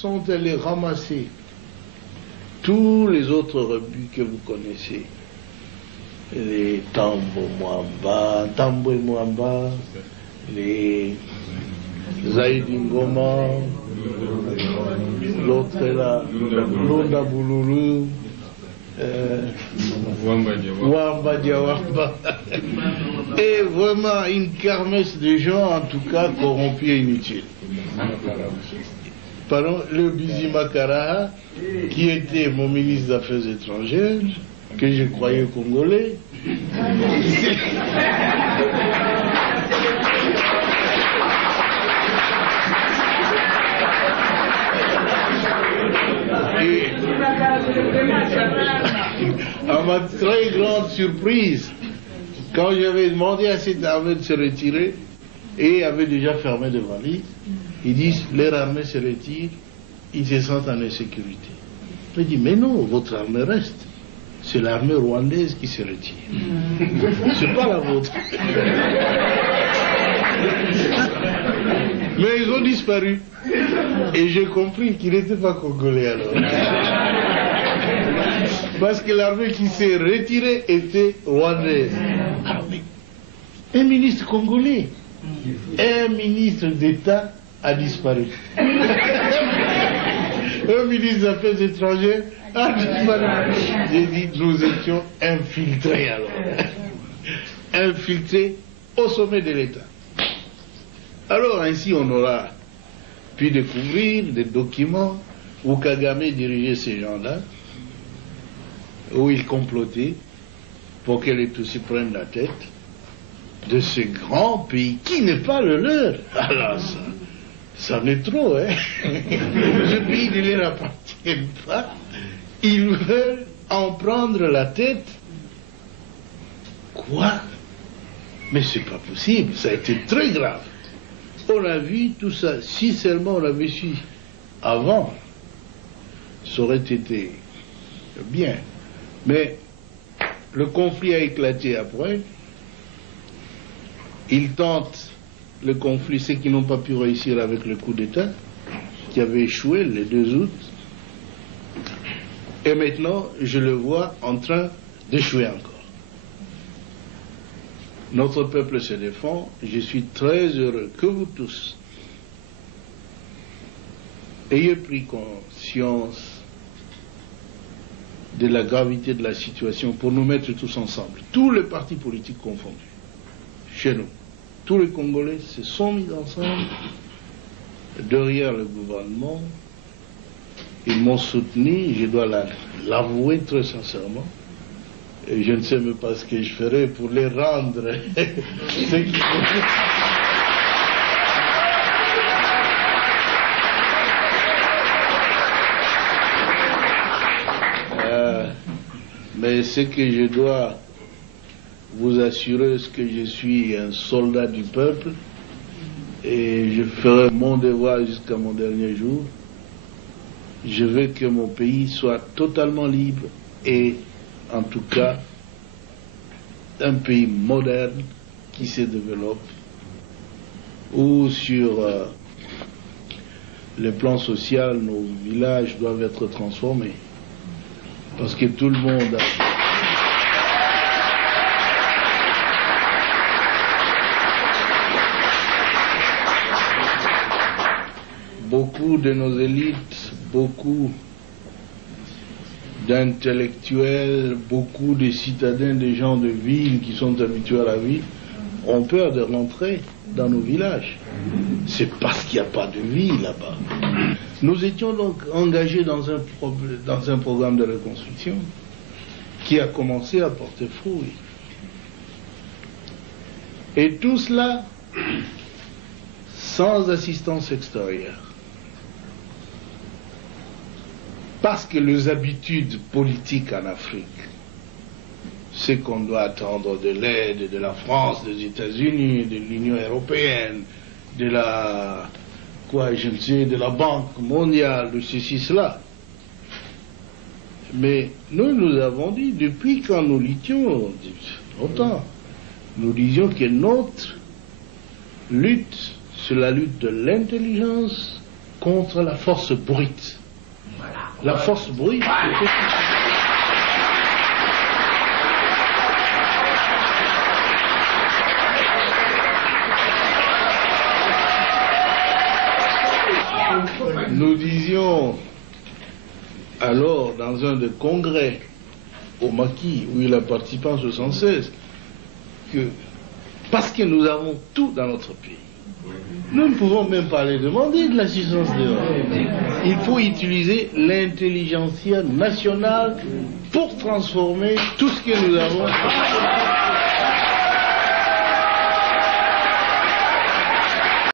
sont allés ramasser tous les autres rebuts que vous connaissez. Les Tambo et Mwamba, les Zaïdi Ngoma, l'autre est là, Londa Bouloulou, Wamba Diawamba. Et vraiment une kermesse de gens, en tout cas, corrompus et inutiles. Pardon, le Bizi Makara, qui était mon ministre des Affaires étrangères, que je croyais congolais. Et à ma très grande surprise, quand j'avais demandé à cette armée de se retirer, et avait déjà fermé des valises, ils disent, leur armée se retire, ils se sentent en insécurité. Je dis, mais non, votre armée reste. C'est l'armée rwandaise qui se retire. C'est pas la vôtre. Mais ils ont disparu. Et j'ai compris qu'ils n'étaient pas congolais alors. Parce que l'armée qui s'est retirée était rwandaise. Ah oui. Un ministre congolais, un ministre d'État a disparu. Un ministre des Affaires étrangères a disparu. J'ai dit, nous étions infiltrés alors. Infiltrés au sommet de l'État. Alors ainsi on aura pu découvrir des documents où Kagame dirigeait ces gens-là, où il complotait pour que les Tutsis prennent la tête de ce grand pays qui n'est pas le leur. Alors ça en est trop, hein. Ce pays ne leur appartient pas. Ils veulent en prendre la tête. Quoi? Mais c'est pas possible, ça a été très grave. On a vu tout ça, si seulement on l'avait su avant, ça aurait été bien. Mais le conflit a éclaté après. Ils tentent le conflit, ceux qui n'ont pas pu réussir avec le coup d'État, qui avait échoué le 2 août. Et maintenant, je le vois en train d'échouer encore. Notre peuple se défend. Je suis très heureux que vous tous ayez pris conscience de la gravité de la situation pour nous mettre tous ensemble, tous les partis politiques confondus, chez nous. Tous les Congolais se sont mis ensemble derrière le gouvernement. Ils m'ont soutenu, je dois l'avouer très sincèrement. Et je ne sais même pas ce que je ferai pour les rendre. Mais ce que je dois vous assurer, c'est que je suis un soldat du peuple et je ferai mon devoir jusqu'à mon dernier jour. Je veux que mon pays soit totalement libre et en tout cas un pays moderne qui se développe, où sur le plan social, nos villages doivent être transformés. Parce que tout le monde a... Beaucoup de nos élites, beaucoup d'intellectuels, beaucoup de citadins, de gens de ville qui sont habitués à la vie, ont peur de rentrer dans nos villages. C'est parce qu'il n'y a pas de vie là-bas. Nous étions donc engagés dans un programme de reconstruction qui a commencé à porter fruit. Et tout cela sans assistance extérieure. Parce que les habitudes politiques en Afrique, c'est qu'on doit attendre de l'aide de la France, des États-Unis, de l'Union européenne, de la, de la Banque mondiale, de ceci, cela. Mais nous avons dit, depuis quand nous luttions, longtemps, nous disions que notre lutte, c'est la lutte de l'intelligence contre la force brute. La force brute. Nous disions alors dans un des congrès au Maquis où il a participé en 1976 que parce que nous avons tout dans notre pays, nous ne pouvons même pas les demander de l'assistance dehors. Il faut utiliser l'intelligentsia nationale pour transformer tout ce que nous avons.